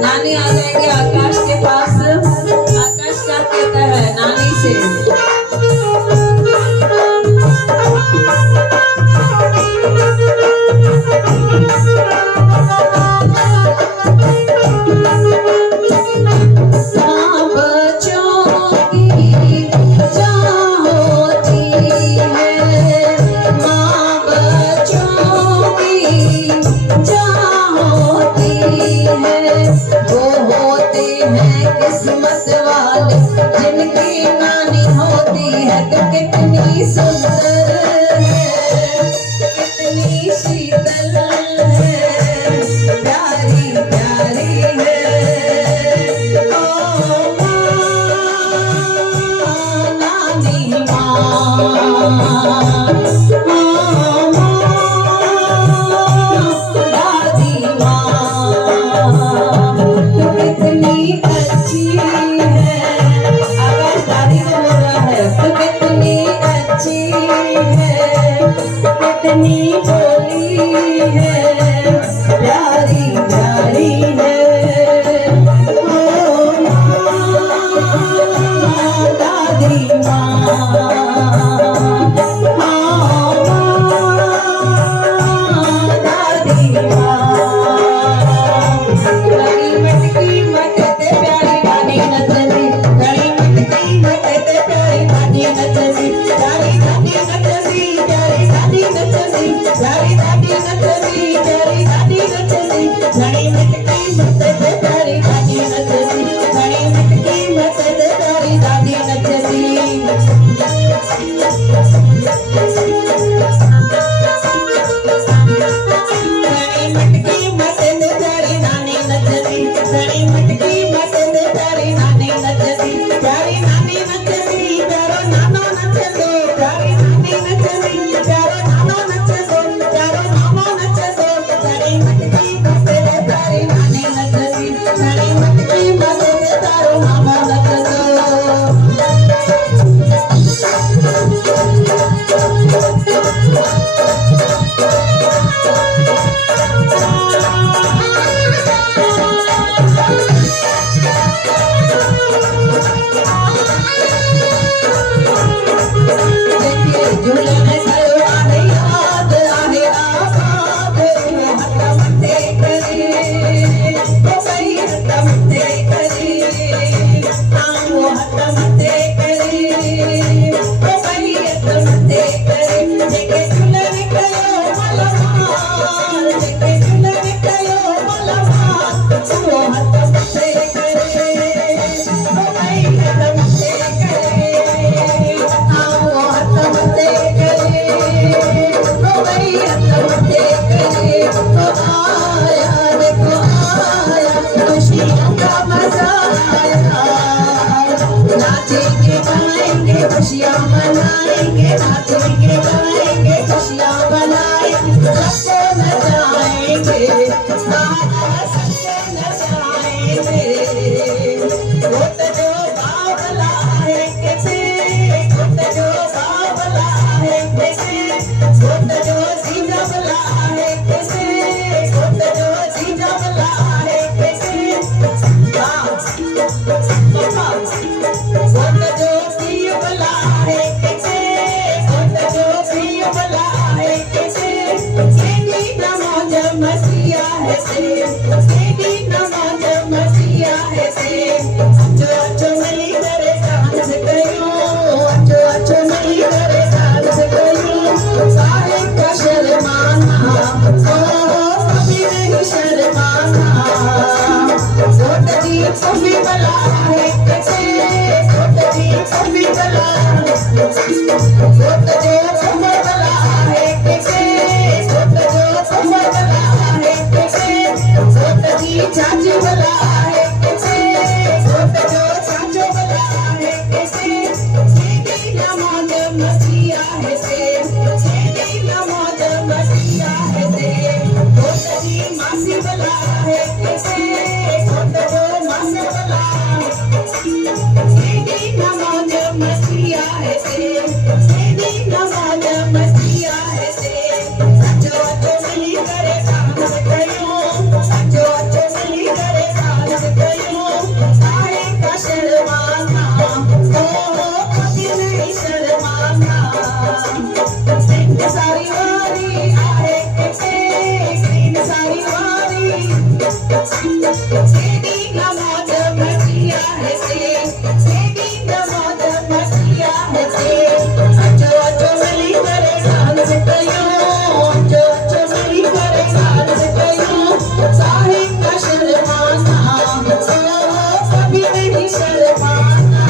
नानी आ जाएंगे आकाश के पास। आकाश क्या कहता है नानी से? किस्मत वाले जिनकी नानी होती है तो कितनी सुंदर है, कितनी शीतल है, प्यारी प्यारी है। ओ माँ नानी माँ, दादी माँ कितनी अच्छी है। आकाश दादी को बोल रहा है तो कितनी अच्छी है, कितनी भोली है, प्यारी प्यारी है। ओ माँ दादी माँ, से सेदी नमाज मसीहा है से अचो अचो मिली करे डांस कयूं अचो अचो मिली करे डांस कयूं साहिब का शर्माना कभी नहीं शर्माना सोट जी कभी बला है कसे सोट जी कभी बला सोट जो कभी बला है कसे सोट जो कभी बला है कसे सोट जी चाची बला है कसे सोट जो चाचो बला है कसे सीधी नमाज मसीहा है से सीधी नमाज मसीहा है से सोट जी मासी बला है कसे सोट जो मासी बला सीधी नमाज मसीहा है से सीधी नमाज मसीहा है से अचो अचो मिली करे डांस कयूं अचो अचो मिली करे डांस कयूं साहिब का शर्माना कभी नहीं शर्माना सिंह सारी वारी आहे कसे ग्रीन सारी वारी सीधी नमाज मसीहा है से सीधी नमाज मसीहा है से अचो अचो मिली करे डांस कयूं अचो अचो मिली करे डांस कयूं साहिब का शर्माना कभी नहीं शर्माना